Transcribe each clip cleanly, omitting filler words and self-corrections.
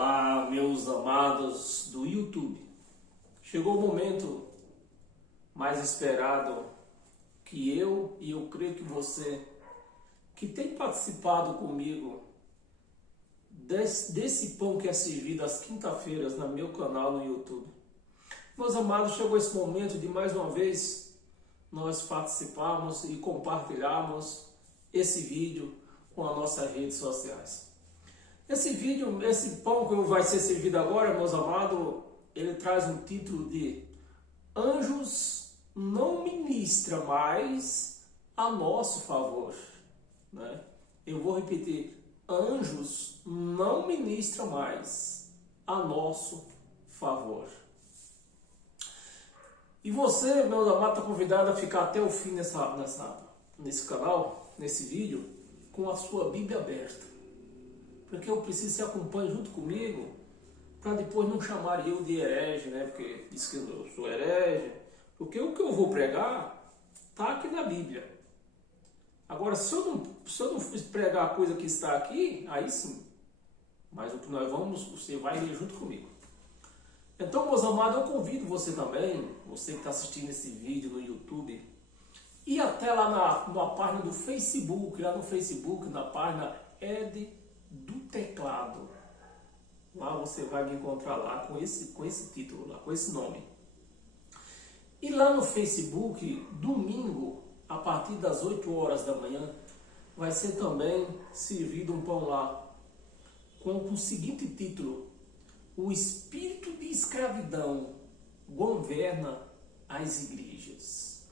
Olá, meus amados do YouTube. Chegou o momento mais esperado que eu creio que você, que tem participado comigo desse pão que é servido às quinta-feiras no meu canal no YouTube. Meus amados, chegou esse momento de mais uma vez nós participarmos e compartilharmos esse vídeo com as nossas redes sociais. Esse pão que vai ser servido agora, meus amados, ele traz um título de Anjos não ministra mais a nosso favor, né? Eu vou repetir, anjos não ministra mais a nosso favor. E você, meus amados, está convidado a ficar até o fim nesse canal, nesse vídeo, com a sua Bíblia aberta. Porque eu preciso que você acompanhe junto comigo, para depois não chamar eu de herege, né? Porque diz que eu sou herege. Porque o que eu vou pregar está aqui na Bíblia. Agora, se eu não pregar a coisa que está aqui, aí sim. Mas o que nós vamos, você vai ler junto comigo. Então, meus amados, eu convido você também, você que está assistindo esse vídeo no YouTube, e até lá na página do Facebook, na página Ed do Teclado. Lá você vai me encontrar lá com esse título, lá, com esse nome. E lá no Facebook, domingo, a partir das 8 horas da manhã, vai ser também servido um pão lá, com o seguinte título: O espírito de escravidão governa as igrejas.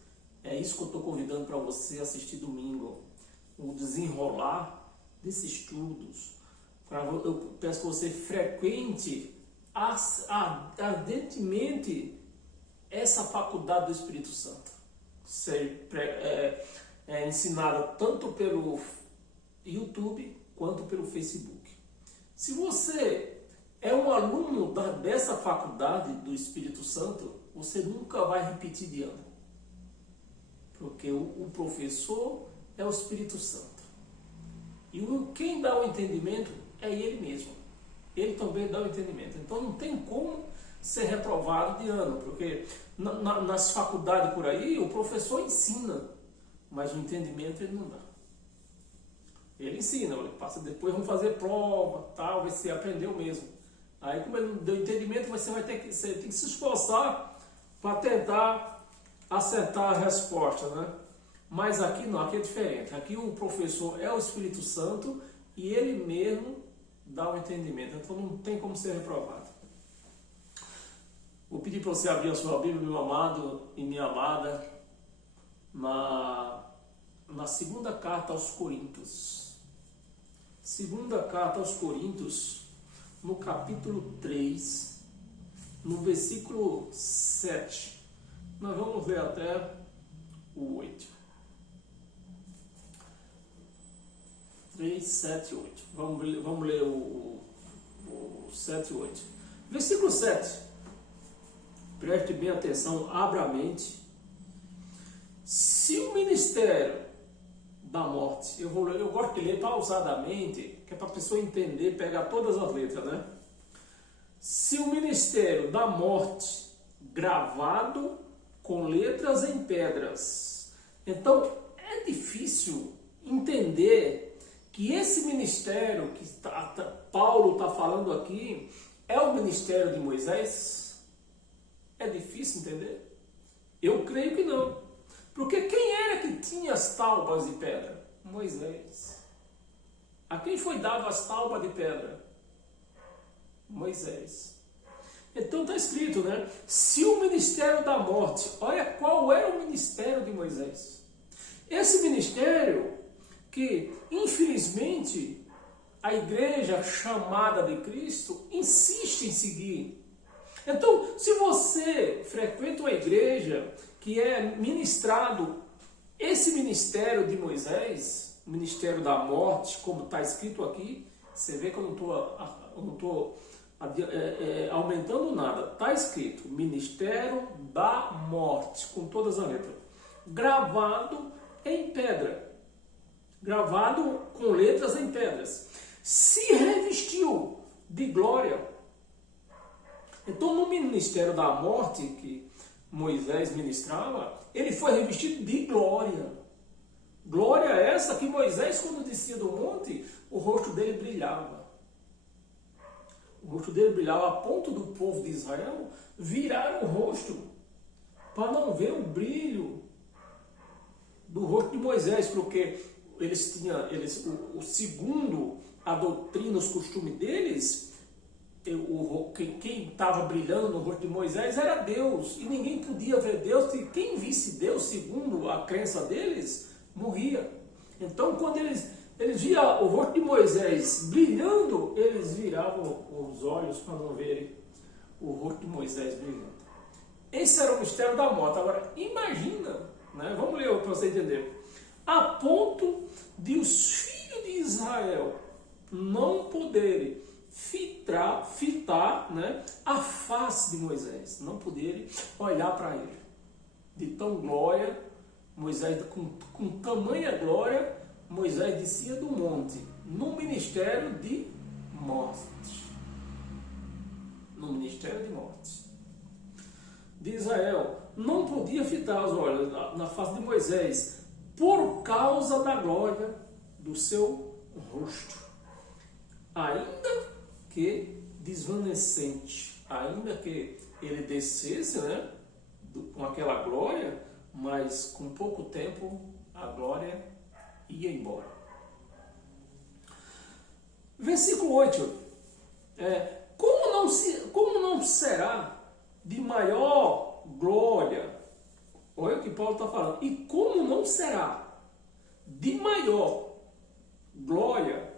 É isso que eu estou convidando para você assistir domingo, o desenrolar desses estudos. Eu peço que você frequente ardentemente essa faculdade do Espírito Santo. Ser ensinada tanto pelo YouTube quanto pelo Facebook. Se você é um aluno dessa faculdade do Espírito Santo, você nunca vai repetir de ano. Porque o professor é o Espírito Santo. E quem dá o entendimento é ele mesmo. Ele também dá o entendimento. Então não tem como ser reprovado de ano. Porque nas faculdades por aí, o professor ensina. Mas o entendimento ele não dá. Ele ensina, ele passa, depois vamos fazer prova, tal, ver se aprendeu mesmo. Aí, como ele não deu entendimento, você tem que se esforçar para tentar acertar a resposta, né? Mas aqui não, aqui é diferente. Aqui o professor é o Espírito Santo e ele mesmo dá o entendimento. Então não tem como ser reprovado. Vou pedir para você abrir a sua Bíblia, meu amado e minha amada, na segunda carta aos Coríntios. Segunda carta aos Coríntios, no capítulo 3, no versículo 7. Nós vamos ler até o 8. 3, 7 e 8. Vamos ler o 7 e 8. Versículo 7. Preste bem atenção, abra a mente. Se o ministério da morte, eu gosto de ler pausadamente, que é para a pessoa entender, pegar todas as letras, né? Se o ministério da morte gravado com letras em pedras. Então, é difícil entender que esse ministério que Paulo está falando aqui é o ministério de Moisés. É difícil entender? Eu creio que não. Porque quem era que tinha as tábuas de pedra? Moisés. A quem foi dado as tábuas de pedra? Moisés. Então está escrito, né? Se o ministério da morte, olha qual era o ministério de Moisés. Esse ministério que, infelizmente, a igreja chamada de Cristo insiste em seguir. Então, se você frequenta uma igreja que é ministrado esse ministério de Moisés, o ministério da morte, como está escrito aqui, você vê que eu não estou aumentando nada. Está escrito ministério da morte, com todas as letras, gravado em pedra, gravado com letras em pedras. Se revestiu de glória. Então, no ministério da morte que Moisés ministrava, ele foi revestido de glória. Glória essa que Moisés, quando descia do monte, o rosto dele brilhava. O rosto dele brilhava a ponto do povo de Israel virar o rosto para não ver o brilho do rosto de Moisés, porque segundo a doutrina, os costumes deles, quem estava brilhando no rosto de Moisés era Deus, e ninguém podia ver Deus, e quem visse Deus, segundo a crença deles, morria. Então, quando eles viam o rosto de Moisés brilhando, eles viravam os olhos para não verem o rosto de Moisés brilhando. Esse era o mistério da morte. Agora, imagina, né? Vamos ler para você entender. A ponto de os filhos de Israel não poderem fitar, né, a face de Moisés, não poderem olhar para ele. De tão glória, Moisés, com tamanha glória, Moisés descia do monte, no ministério de morte. No ministério de morte. De Israel, não podia fitar os olhos na face de Moisés, por causa da glória do seu rosto. Ainda que desvanecente, ainda que ele descesse, né, com aquela glória, mas com pouco tempo a glória ia embora. Versículo 8. Como não será de maior glória? Olha o que Paulo está falando. E como não será de maior glória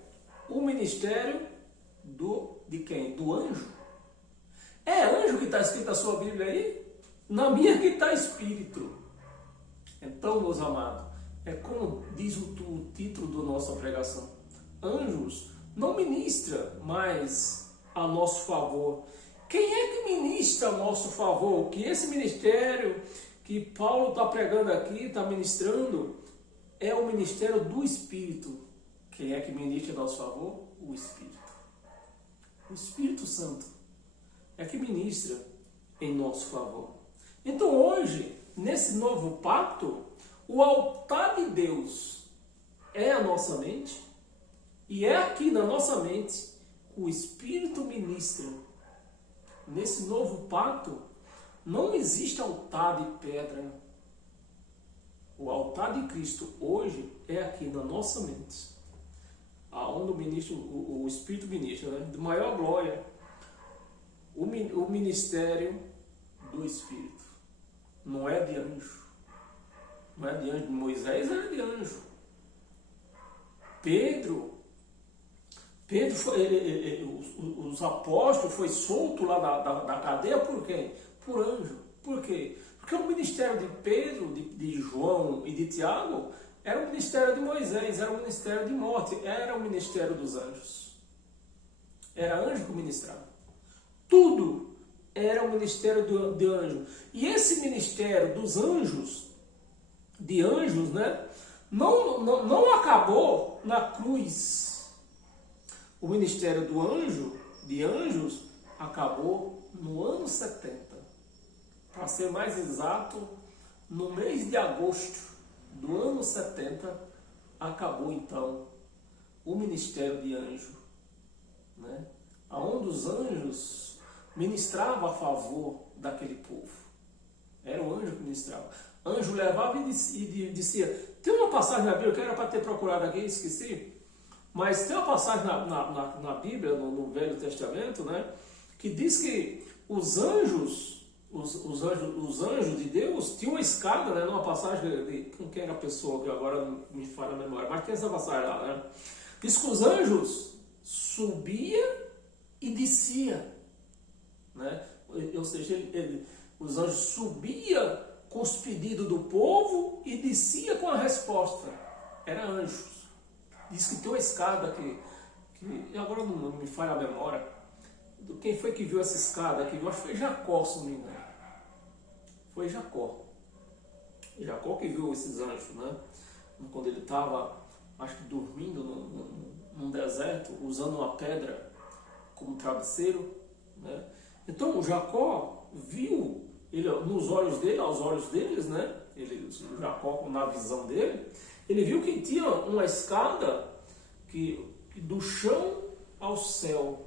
o ministério de quem? Do anjo? É anjo que está escrito na sua Bíblia aí? Na minha que está espírito. Então, meus amados, é como diz o título da nossa pregação. Anjos não ministra mais a nosso favor. Quem é que ministra a nosso favor? Que esse ministério que Paulo está pregando aqui, está ministrando, é o ministério do Espírito. Quem é que ministra a nosso favor? O Espírito. O Espírito Santo é que ministra em nosso favor. Então hoje, nesse novo pacto, o altar de Deus é a nossa mente, e é aqui na nossa mente que o Espírito ministra. Nesse novo pacto, não existe altar de pedra. O altar de Cristo hoje é aqui na nossa mente, aonde o Espírito ministra, né? De maior glória, o ministério do Espírito. Não é de anjo. Não é de anjo. Moisés era de anjo. Pedro os apóstolos foi solto lá da cadeia por quem? Por anjo. Por quê? Porque o ministério de Pedro, de João e de Tiago era o ministério de Moisés, era o ministério de morte, era o ministério dos anjos. Era anjo que ministrava. Tudo era o ministério de anjo. E esse ministério dos anjos, de anjos, né, não acabou na cruz. O ministério de anjos, acabou no ano 70. Para ser mais exato, no mês de agosto do ano 70, acabou então o ministério de anjo, né? Onde os anjos ministravam a favor daquele povo. Era o anjo que ministrava. Anjo levava e dizia. Tem uma passagem na Bíblia que era para ter procurado aqui, esqueci. Mas tem uma passagem na Bíblia, no Velho Testamento, né, que diz que os anjos de Deus tinham uma escada, né, numa passagem de quem era a pessoa, que agora não me falha a memória, mas tem essa passagem lá, né? Diz que os anjos subia e descia, né? Ou seja, os anjos subiam com os pedidos do povo e descia com a resposta. Era anjos. Diz que tem uma escada que agora não me falha a memória. Quem foi que viu essa escada aqui? Eu acho que foi Jacó, se não me engano. Foi Jacó. Jacó que viu esses anjos, né? Quando ele estava, acho que dormindo num deserto, usando uma pedra como travesseiro, né? Então o Jacó viu, ele, nos olhos dele, aos olhos deles, né? O Jacó, na visão dele, ele viu que tinha uma escada que do chão ao céu.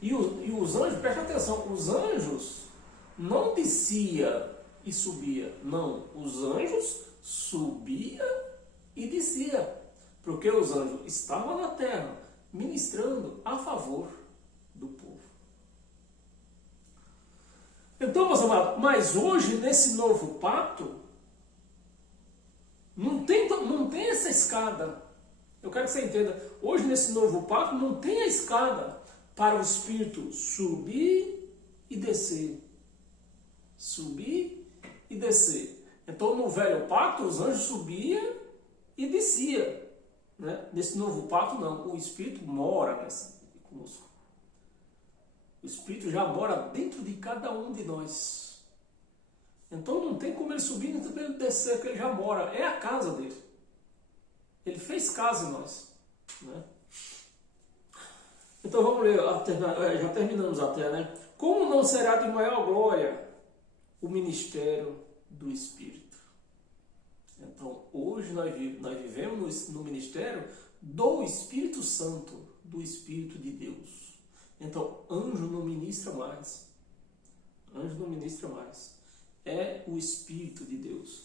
E os anjos, presta atenção, os anjos não descia e subia, não, os anjos subia e descia, porque os anjos estavam na terra ministrando a favor do povo. Então, meus amados, mas hoje nesse novo pacto não tem essa escada. Eu quero que você entenda, hoje nesse novo pacto não tem a escada para o Espírito subir e descer. Subir e descer. Então no velho pacto os anjos subiam e desciam, né? Nesse novo pacto não, o Espírito mora conosco. O Espírito já mora dentro de cada um de nós. Então não tem como ele subir, nem como ele descer, porque ele já mora, é a casa dele. Ele fez casa em nós, né? Então vamos ler, já terminamos até, né? Como não será de maior glória o ministério do Espírito? Então hoje nós vivemos no ministério do Espírito Santo, do Espírito de Deus. Então anjo não ministra mais. Anjo não ministra mais. É o Espírito de Deus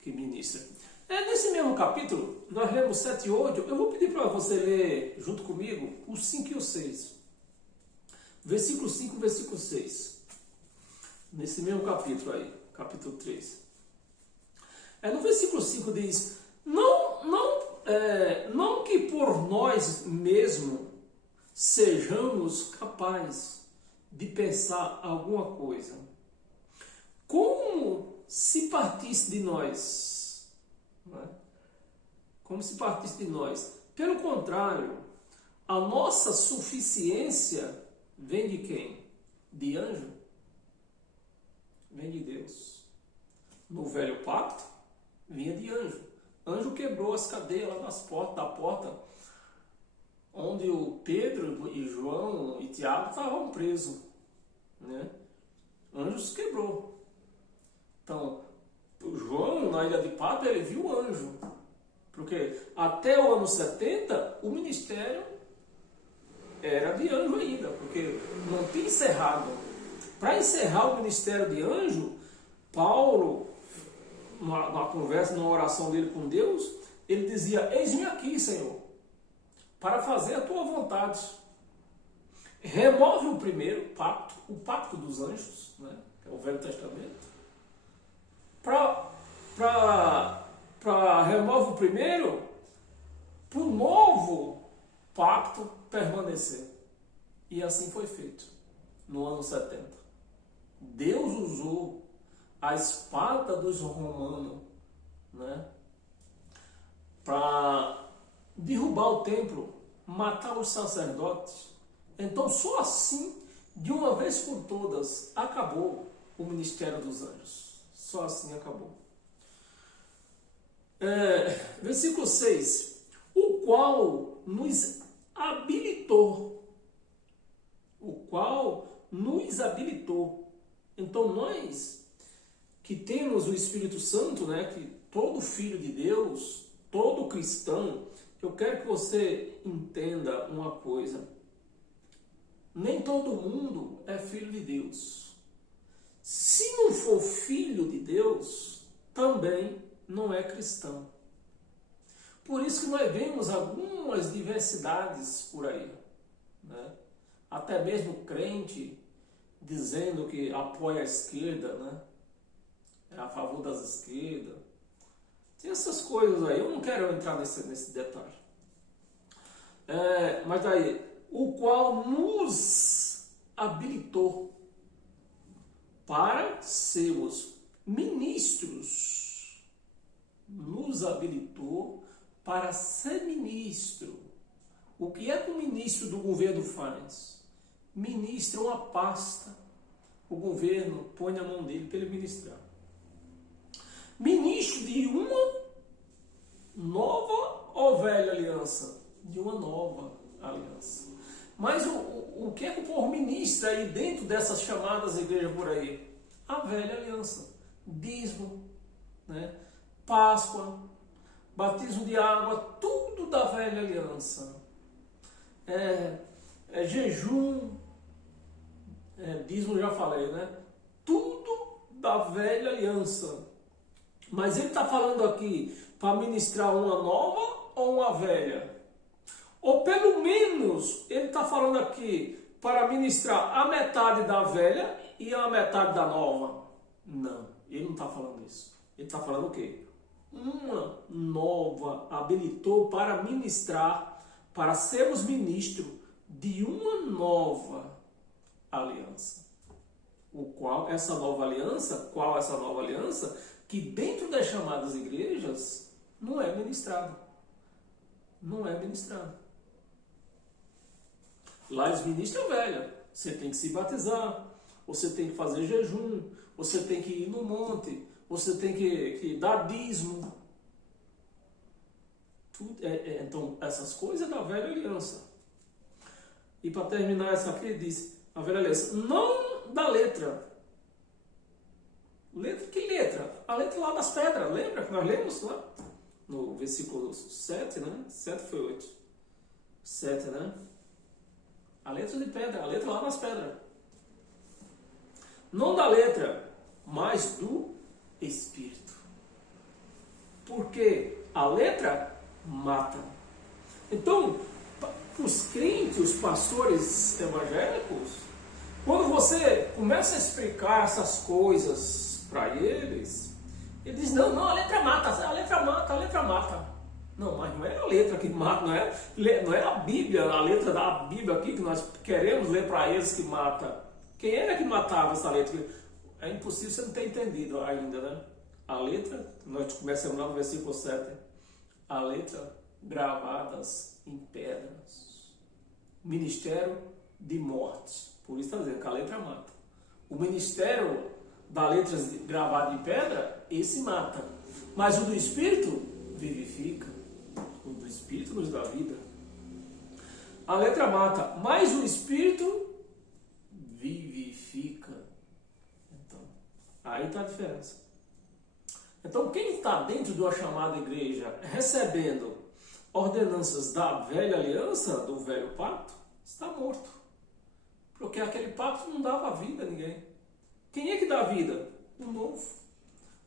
que ministra. Nesse mesmo capítulo, nós lemos 7 e 8, eu vou pedir para você ler junto comigo o 5 e o 6. Versículo 5 e versículo 6. Nesse mesmo capítulo aí, capítulo 3. No versículo 5 diz, não que por nós mesmos sejamos capazes de pensar alguma coisa, como se partisse de nós. Como se partisse de nós. Pelo contrário, a nossa suficiência vem de quem? De anjo? Vem de Deus. No velho pacto, vinha de anjo. Anjo quebrou as cadeias lá da porta, onde o Pedro e João e Tiago estavam presos, né? Anjos quebrou. Então, o João, na ilha de Patmos, ele viu o anjo. Porque até o ano 70, o ministério era de anjo ainda, porque não tinha encerrado. Para encerrar o ministério de anjo, Paulo, numa conversa, numa oração dele com Deus, ele dizia, eis-me aqui, Senhor, para fazer a tua vontade. Remove o primeiro pacto, o pacto dos anjos, né, que é o Velho Testamento, remove o primeiro, para o novo pacto permanecer. E assim foi feito, no ano 70. Deus usou a espada dos romanos, né, para derrubar o templo, matar os sacerdotes. Então só assim, de uma vez por todas, acabou o ministério dos anjos. Só assim acabou. Versículo 6. O qual nos habilitou. Então nós que temos o Espírito Santo, né, que todo filho de Deus, todo cristão, eu quero que você entenda uma coisa. Nem todo mundo é filho de Deus. Se não for filho de Deus, também não é cristão. Por isso que nós vemos algumas diversidades por aí, né? Até mesmo crente dizendo que apoia a esquerda, né? É a favor das esquerdas. Tem essas coisas aí, eu não quero entrar nesse detalhe. Mas daí, o qual nos habilitou para sermos ministros, nos habilitou para ser ministro. O que é que o ministro do governo faz? Ministra uma pasta. O governo põe na mão dele para ele ministrar. Ministro de uma nova ou velha aliança? De uma nova aliança. Mas o que é que o povo ministra aí dentro dessas chamadas igrejas por aí? A velha aliança. Dízimo, né? Páscoa, batismo de água, tudo da velha aliança. Jejum, dízimo já falei, né? Tudo da velha aliança. Mas ele está falando aqui para ministrar uma nova ou uma velha? Ou pelo menos ele está falando aqui para ministrar a metade da velha e a metade da nova? Não, ele não está falando isso. Ele está falando o quê? Uma nova habilitou para ministrar, para sermos ministros de uma nova aliança. Qual essa nova aliança? Que dentro das chamadas igrejas não é ministrada. Não é ministrada. Lá eles ministram velha. Você tem que se batizar, você tem que fazer jejum, você tem que ir no monte, você tem que dar dízimo. Então, essas coisas é da velha aliança. E para terminar essa aqui, diz a velha aliança, não da letra. Que letra? A letra lá das pedras, lembra que nós lemos lá? No versículo 7, né? 7 foi 8. 7, né? A letra de pedra, a letra lá nas pedras. Não da letra, mas do Espírito. Porque a letra mata. Então, os crentes, os pastores evangélicos, quando você começa a explicar essas coisas para eles, eles dizem, não, a letra mata, a letra mata. Não, mas não é a letra que mata, não é a Bíblia, a letra da Bíblia aqui que nós queremos ler para eles que mata. Quem era que matava essa letra? É impossível você não ter entendido ainda, né? A letra, nós começamos lá no versículo 7, a letra gravadas em pedras. Ministério de morte. Por isso está dizendo que a letra mata. O ministério da letra gravada em pedra, esse mata. Mas o do Espírito vivifica. O do Espírito nos dá vida. A letra mata, mas o Espírito vivifica. Então, aí está a diferença. Então, quem está dentro de uma chamada igreja recebendo ordenanças da velha aliança, do velho pacto, está morto. Porque aquele pacto não dava vida a ninguém. Quem é que dá vida? O novo.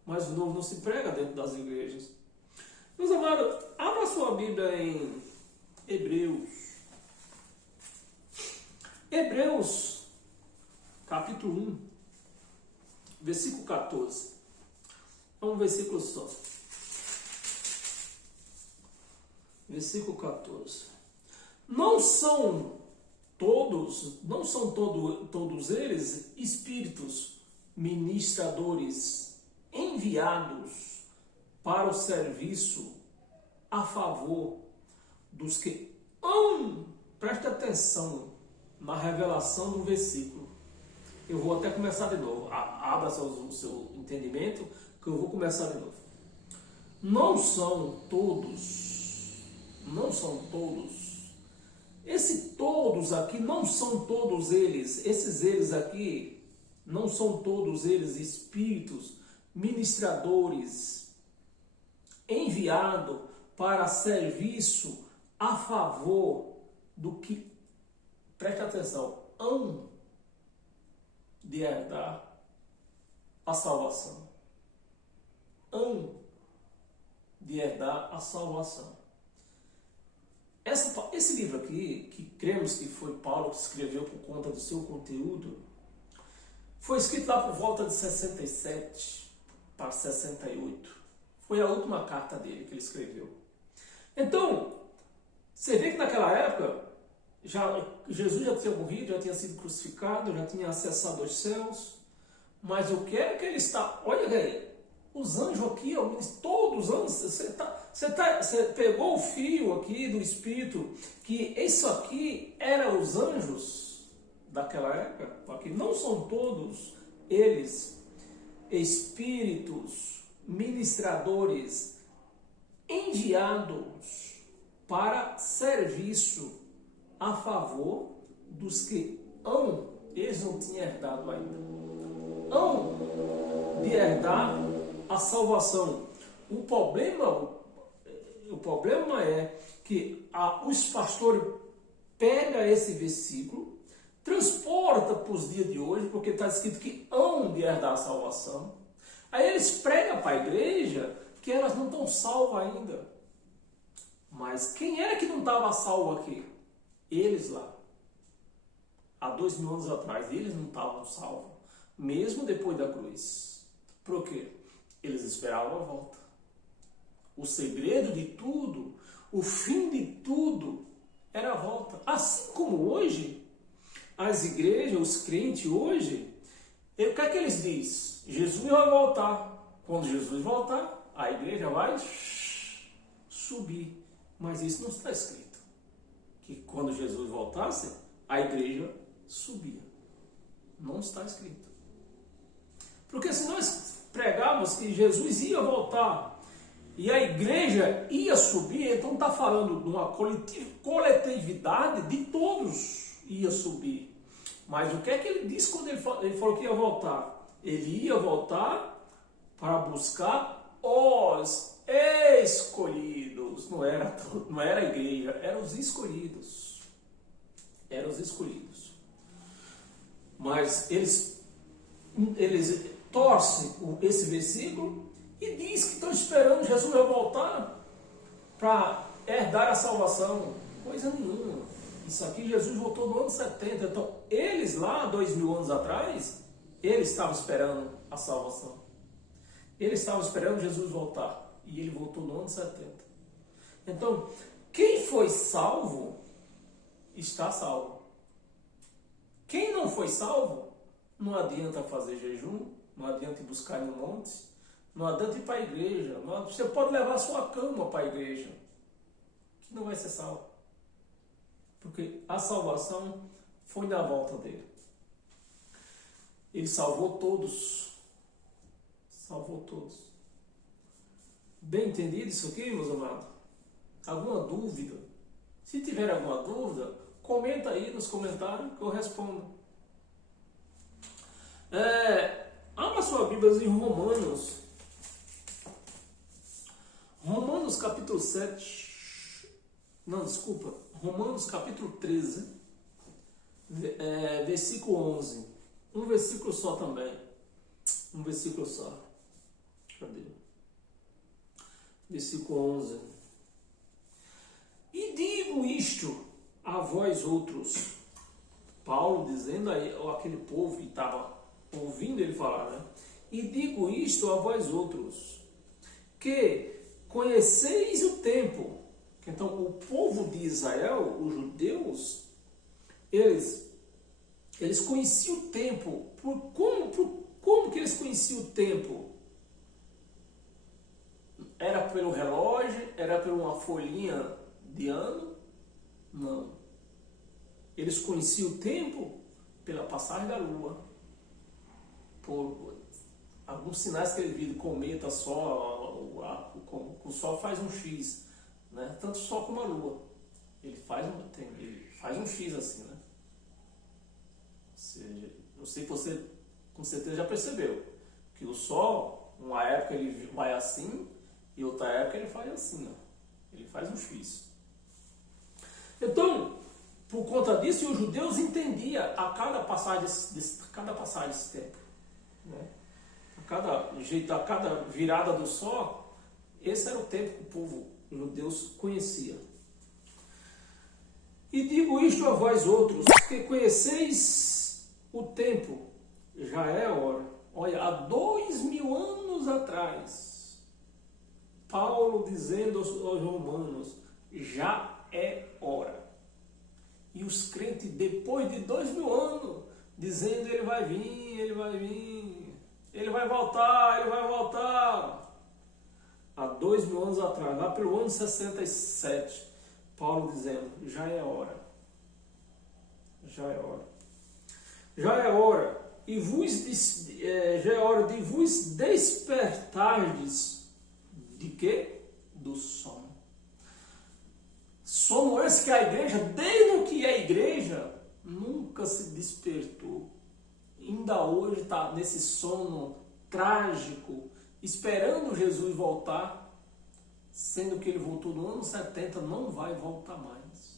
Mas o novo não se prega dentro das igrejas. Meus amados, abra sua Bíblia em Hebreus. Hebreus, capítulo 1, versículo 14. É um versículo só. Versículo 14. Não são todos eles espíritos ministradores enviados para o serviço a favor dos que preste atenção na revelação do versículo. Eu vou até começar de novo. Abra o seu entendimento, que eu vou começar de novo. Não são todos. Esse todos aqui não são todos eles. Esses eles aqui não são todos eles espíritos ministradores enviados para serviço a favor do que, preste atenção, hão de herdar a salvação. Hão de herdar a salvação. Esse livro aqui, que cremos que foi Paulo que escreveu por conta do seu conteúdo, foi escrito lá por volta de 67 para 68. Foi a última carta dele que ele escreveu. Então, você vê que naquela época, Jesus já tinha morrido, já tinha sido crucificado, já tinha acessado os céus. Mas eu quero que ele está... Olha aí, os anjos aqui, todos os anjos, você pegou o fio aqui do Espírito, que isso aqui eram os anjos daquela época, porque não são todos eles espíritos ministradores enviados para serviço a favor dos que hão, eles não tinham herdado ainda. Hão de herdar a salvação. O problema é que os pastores pegam esse versículo, transporta para os dias de hoje, porque está escrito que hão de herdar a salvação. Aí eles pregam para a igreja que elas não estão salvas ainda. Mas quem era que não estava salvo aqui? Eles lá. Há 2000 anos atrás, eles não estavam salvos. Mesmo depois da cruz. Por quê? Eles esperavam a volta. O segredo de tudo, o fim de tudo, era a volta. Assim como hoje, as igrejas, os crentes hoje, o que é que eles dizem? Jesus vai voltar. Quando Jesus voltar, a igreja vai subir. Mas isso não está escrito. Que quando Jesus voltasse, a igreja subia. Não está escrito. Porque se nós pregarmos que Jesus ia voltar e a igreja ia subir, então está falando de uma coletividade de todos ia subir. Mas o que é que ele disse quando ele falou que ia voltar? Ele ia voltar para buscar os escolhidos. Não era a igreja, eram os escolhidos. Eram os escolhidos. Mas eles torcem esse versículo e diz que estão esperando Jesus voltar para herdar a salvação. Coisa nenhuma. Isso aqui Jesus voltou no ano 70. Então, eles lá, 2000 anos atrás, eles estavam esperando a salvação. Eles estavam esperando Jesus voltar. E ele voltou no ano 70. Então, quem foi salvo, está salvo. Quem não foi salvo, não adianta fazer jejum, não adianta ir buscar em um monte, não adianta ir para a igreja. Você pode levar a sua cama para a igreja, que não vai ser salvo. Porque a salvação foi na volta dele. Ele salvou todos. Salvou todos. Bem entendido isso aqui, meus amados? Alguma dúvida? Se tiver alguma dúvida, comenta aí nos comentários que eu respondo. Abra sua Bíblia em Romanos. Romanos capítulo 7. Não, desculpa. Romanos capítulo 13. Versículo 11. Um versículo só também. Um versículo só. Cadê? Versículo 11. E digo isto a vós outros. Paulo dizendo aí, aquele povo que estava ouvindo ele falar, né? E digo isto a vós outros, que conheceis o tempo. Então, o povo de Israel, os judeus, eles conheciam o tempo. Como que eles conheciam o tempo? Era pelo relógio? Era por uma folhinha de ano? Não. Eles conheciam o tempo pela passagem da lua. Por alguns sinais que ele viu, cometa, sol, o sol faz um X, né? Tanto o sol como a lua. Ele faz um X assim, né? Ou seja, eu sei que você com certeza já percebeu que o sol, uma época ele vai assim e outra época ele faz assim, ó. Ele faz um X. Então, por conta disso, os judeus entendiam a cada passagem desse tempo, né? A cada virada do sol, esse era o tempo que o povo judeu conhecia. E digo isto a vós outros, que conheceis o tempo, já é a hora. Olha, há 2000 anos atrás, Paulo dizendo aos romanos, já é hora. E os crentes, depois de 2000 anos, dizendo, ele vai vir, ele vai voltar. Há 2000 anos atrás, lá pelo ano 67, Paulo dizendo, já é hora. Já é hora. Já é hora. Já é hora de vos despertardes de quê? Do sono. Sono esse que a igreja, desde o que é igreja, nunca se despertou, ainda hoje está nesse sono trágico, esperando Jesus voltar, sendo que ele voltou no ano 70, não vai voltar mais.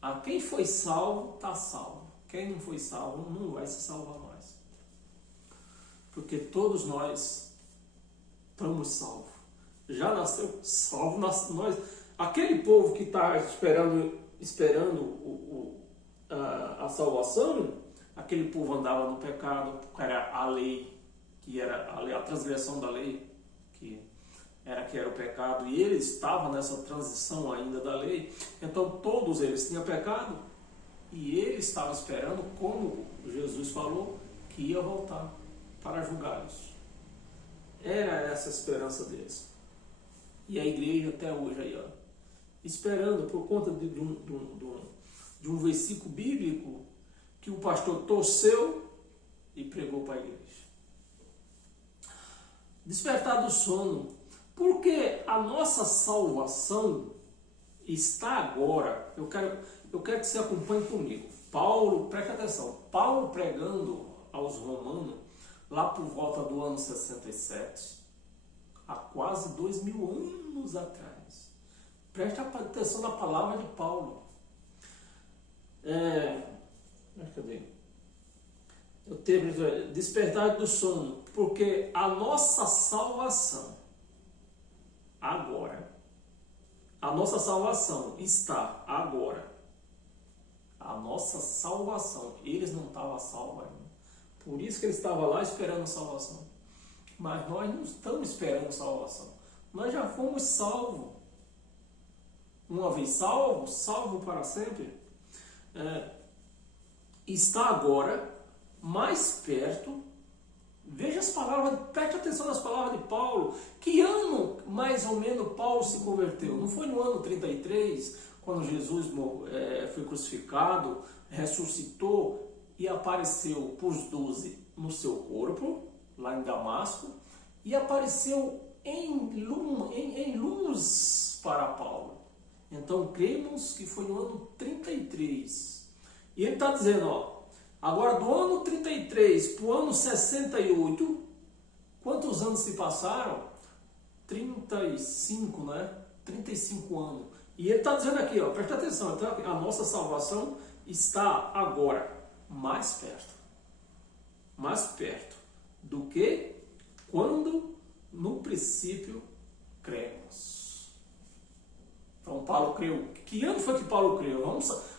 A quem foi salvo, está salvo. Quem não foi salvo, não vai se salvar mais. Porque todos nós estamos salvos. Já nasceu salvo, nós. Aquele povo que está esperando a salvação, aquele povo andava no pecado, era a lei, que era a transgressão da lei, que era o pecado, e ele estava nessa transição ainda da lei. Então todos eles tinham pecado, e ele estava esperando, como Jesus falou, que ia voltar para julgá-los. Era essa a esperança deles. E a igreja até hoje aí, ó, esperando por conta de um versículo bíblico que o pastor torceu e pregou para a igreja. Despertar do sono, porque a nossa salvação está agora. Eu quero que você acompanhe comigo. Paulo, preste atenção, Paulo pregando aos romanos, lá por volta do ano 67, há quase 2000 anos atrás. Preste atenção na palavra de Paulo. Cadê? Eu teve despertar do sono, porque a nossa salvação agora, a nossa salvação está agora. A nossa salvação, eles não estavam salvos ainda. Por isso que eles estavam lá esperando salvação. Mas nós não estamos esperando salvação. Nós já fomos salvos. Uma vez salvo, salvo para sempre. Está agora mais perto. Veja as palavras, preste atenção nas palavras de Paulo. Que ano mais ou menos Paulo se converteu? Não foi no ano 33, quando Jesus foi crucificado, ressuscitou e apareceu para os 12 no seu corpo, lá em Damasco, e apareceu em luz para Paulo. Então, cremos que foi no ano 33. E ele está dizendo, ó, agora do ano 33 para o ano 68, quantos anos se passaram? 35, né? 35 anos. E ele está dizendo aqui, ó, presta atenção, então, a nossa salvação está agora mais perto do que quando no princípio cremos. Então Paulo creu. Que ano foi que Paulo creu?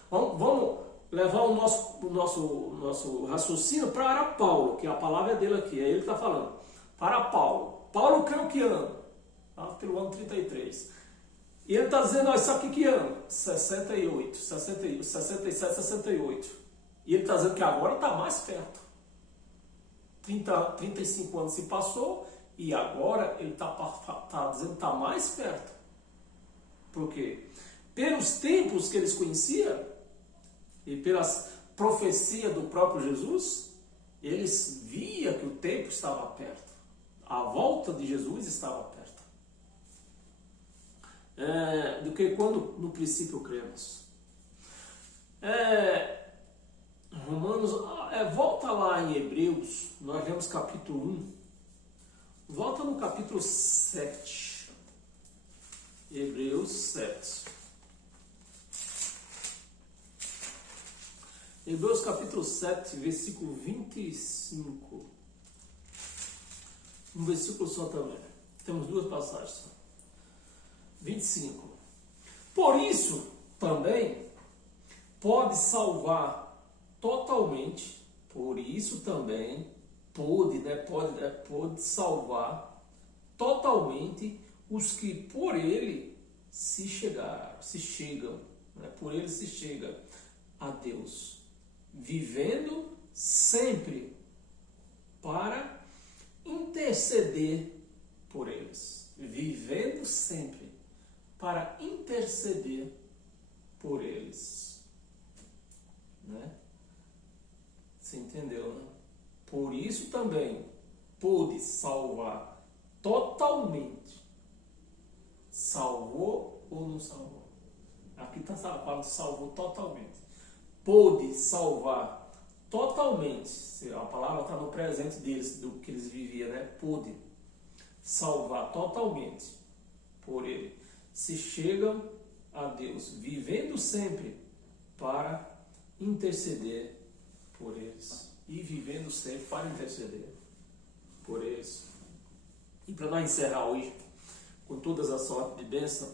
Vamos levar o nosso raciocínio para Paulo, que a palavra é dele aqui, é ele que está falando. Para Paulo. Paulo creu que ano? Pelo ano 33. E ele está dizendo, sabe que ano? 68, 67, 68. E ele está dizendo que agora está mais perto. 35 anos se passou e agora ele está dizendo que está mais perto. Por quê? Pelos tempos que eles conheciam e pelas profecias do próprio Jesus, eles viam que o tempo estava perto. A volta de Jesus estava perto. Do que quando no princípio cremos. Romanos, volta lá em Hebreus, nós lemos capítulo 1, volta no capítulo 7, Hebreus 7. Hebreus capítulo 7, versículo 25. Um versículo só também. Temos duas passagens. 25. Por isso também pode salvar totalmente. Por isso também pode salvar totalmente os que por ele se chegam, né? Por ele se chega a Deus, vivendo sempre para interceder por eles, vivendo sempre para interceder por eles, né? Você entendeu, né? Por isso também pôde salvar totalmente. Salvou ou não salvou? Aqui está falando salvou totalmente. pôde salvar totalmente, a palavra está no presente deles, do que eles viviam, né? Pôde salvar totalmente por ele. Se chegam a Deus, vivendo sempre para interceder por eles. E vivendo sempre para interceder por eles. E para nós encerrar hoje, com todas as sortes de bênção,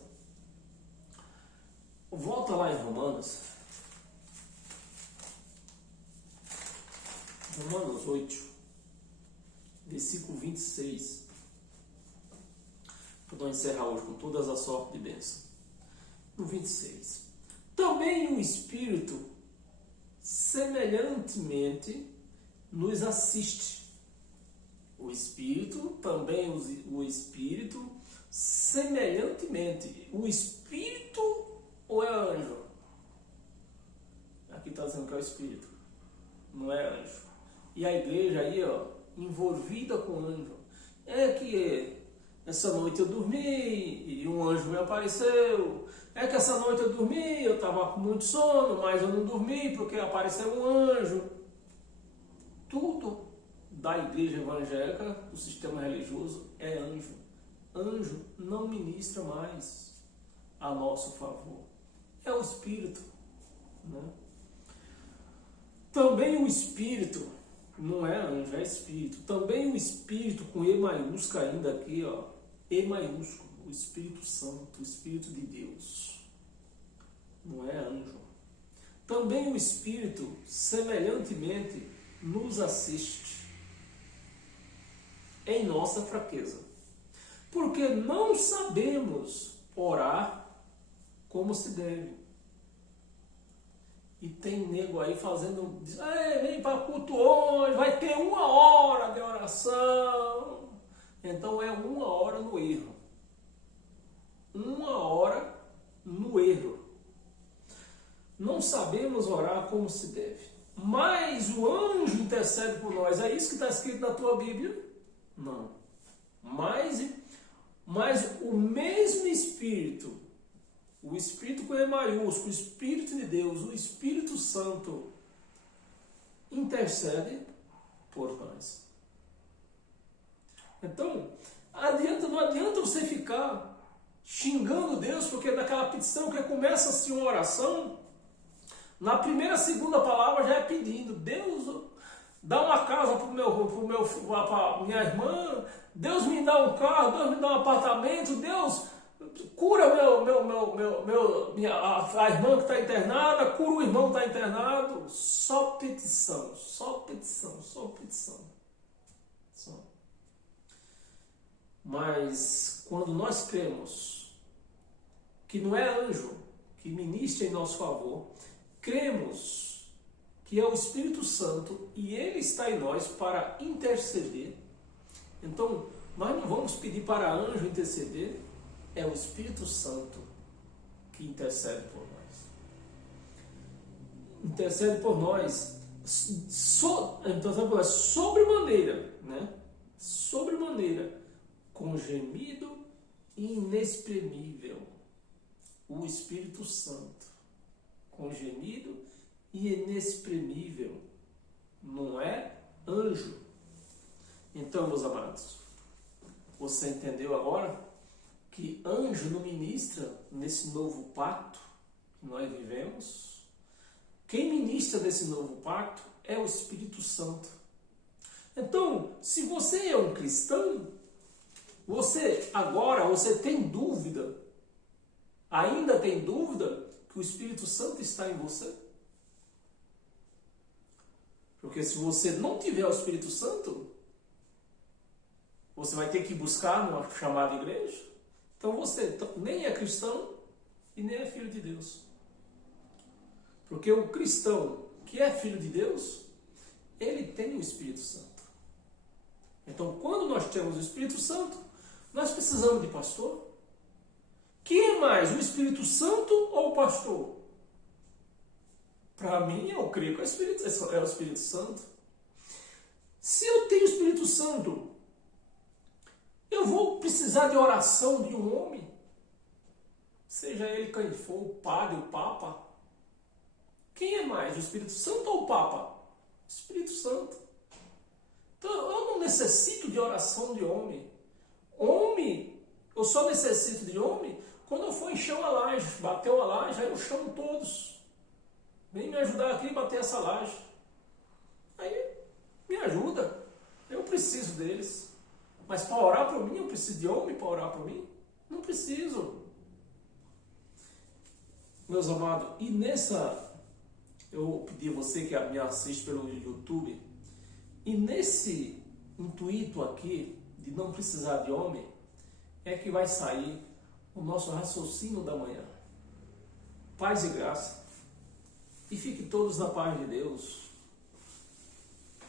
volta lá em Romanos. Romanos 8, versículo 26. Para nós encerrar hoje com todas as sortes de bênção. No 26. Também o Espírito semelhantemente nos assiste. O Espírito, também o Espírito semelhantemente. O Espírito ou é anjo? Aqui está dizendo que é o Espírito, não é anjo. E a igreja aí, ó, envolvida com anjo. É que essa noite eu dormi e um anjo me apareceu. É que essa noite eu dormi, eu estava com muito sono, mas eu não dormi porque apareceu um anjo. Tudo da igreja evangélica, do sistema religioso, é anjo. Anjo não ministra mais a nosso favor. É o Espírito, né? Também o Espírito, não é anjo, é Espírito. Também o Espírito, com E maiúsculo ainda aqui, ó, E maiúsculo, o Espírito Santo, o Espírito de Deus. Não é anjo. Também o Espírito, semelhantemente, nos assiste em nossa fraqueza. Porque não sabemos orar como se deve. E tem nego aí fazendo, vem para culto hoje, vai ter 1 hora de oração. Então é 1 hora no erro. 1 hora no erro. Não sabemos orar como se deve. Mas o anjo intercede por nós. É isso que está escrito na tua Bíblia? Não. Mas o mesmo Espírito, o Espírito com E maiúsculo, o Espírito de Deus, o Espírito Santo, intercede por nós. Então, não adianta você ficar xingando Deus, porque naquela petição que começa assim uma oração, na primeira, segunda palavra já é pedindo. Deus, dá uma casa para minha irmã, Deus me dá um carro, Deus me dá um apartamento, Deus cura a irmã que está internada, cura o irmão que está internado. Só petição, só petição, só petição. Só. Mas quando nós cremos que não é anjo que ministra em nosso favor, cremos que é o Espírito Santo e ele está em nós para interceder. Então, nós não vamos pedir para anjo interceder, é o Espírito Santo que intercede por nós. Intercede por nós sobremaneira, né? Sobremaneira, com gemido inexprimível. O Espírito Santo, com gemido inexprimível, não é anjo. Então, meus amados, você entendeu agora que anjo não ministra nesse novo pacto que nós vivemos? Quem ministra nesse novo pacto é o Espírito Santo. Então, se você é um cristão, você tem dúvida, ainda tem dúvida que o Espírito Santo está em você? Porque se você não tiver o Espírito Santo, você vai ter que buscar numa chamada igreja. Então você nem é cristão e nem é filho de Deus. Porque o cristão que é filho de Deus, ele tem o Espírito Santo. Então quando nós temos o Espírito Santo, nós precisamos de pastor. Quem é mais, o Espírito Santo ou o pastor? Para mim, eu creio que é o Espírito Santo. Se eu tenho o Espírito Santo, eu vou precisar de oração de um homem, seja ele quem for, o padre, o papa, Quem é mais, o Espírito Santo ou o Papa? Espírito Santo. Então eu não necessito de oração de homem. Homem, eu só necessito de homem quando eu for encher uma laje. Bateu a laje, aí eu chamo todos. Vem me ajudar aqui a bater essa laje. Aí me ajuda. Eu preciso deles. Mas para orar por mim, eu preciso de homem para orar por mim? Não preciso. Meus amados, e eu pedi a você que me assiste pelo YouTube, e nesse intuito aqui de não precisar de homem, é que vai sair o nosso raciocínio da manhã. Paz e graça. E fiquem todos na paz de Deus.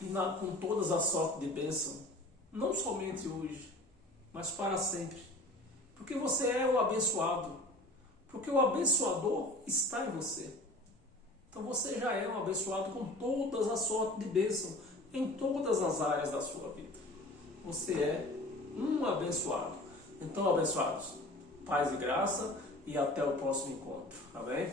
E com todas as sortes de bênção. Não somente hoje, mas para sempre. Porque você é o abençoado. Porque o abençoador está em você. Então você já é um abençoado com todas as sortes de bênção em todas as áreas da sua vida. Você é um abençoado. Então, abençoados, paz e graça e até o próximo encontro. Amém?